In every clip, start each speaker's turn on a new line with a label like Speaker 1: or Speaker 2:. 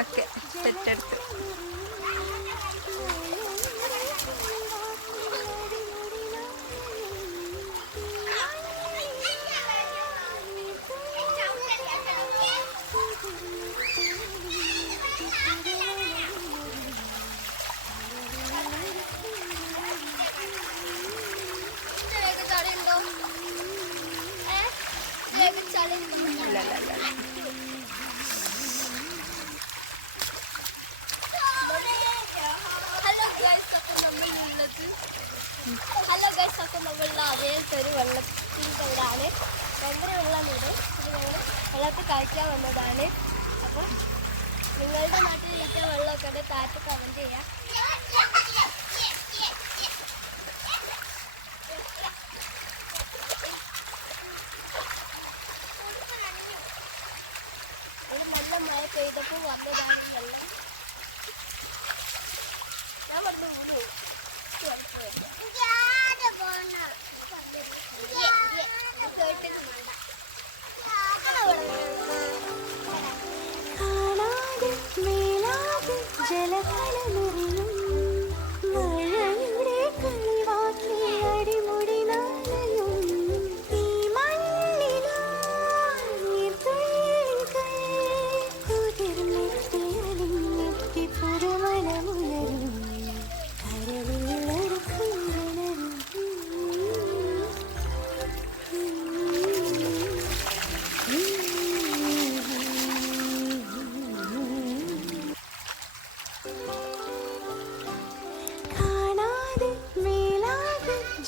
Speaker 1: Okay സെറ്റെടുത്ത്
Speaker 2: hello guys അപ്പോൾ നമ്മളുടെ അതേത്തെ ഒരു വെള്ളത്തിന്റെ ഇവിടാണ്. ഭയങ്കര വെള്ളമുണ്ട് ഇത് ഞങ്ങൾ വെള്ളത്തിൽ കഴിക്കാൻ വന്നതാണ്. അപ്പോൾ നിങ്ങളുടെ നാട്ടിലൊക്കെ വെള്ളമൊക്കെ ഉണ്ട് താറ്റ് കമന്റ് ചെയ്യാം. നല്ല മഴ പെയ്തപ്പോൾ വന്നതാണ് വെള്ളം. Yeah.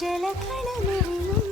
Speaker 2: ജലകണമെറിയും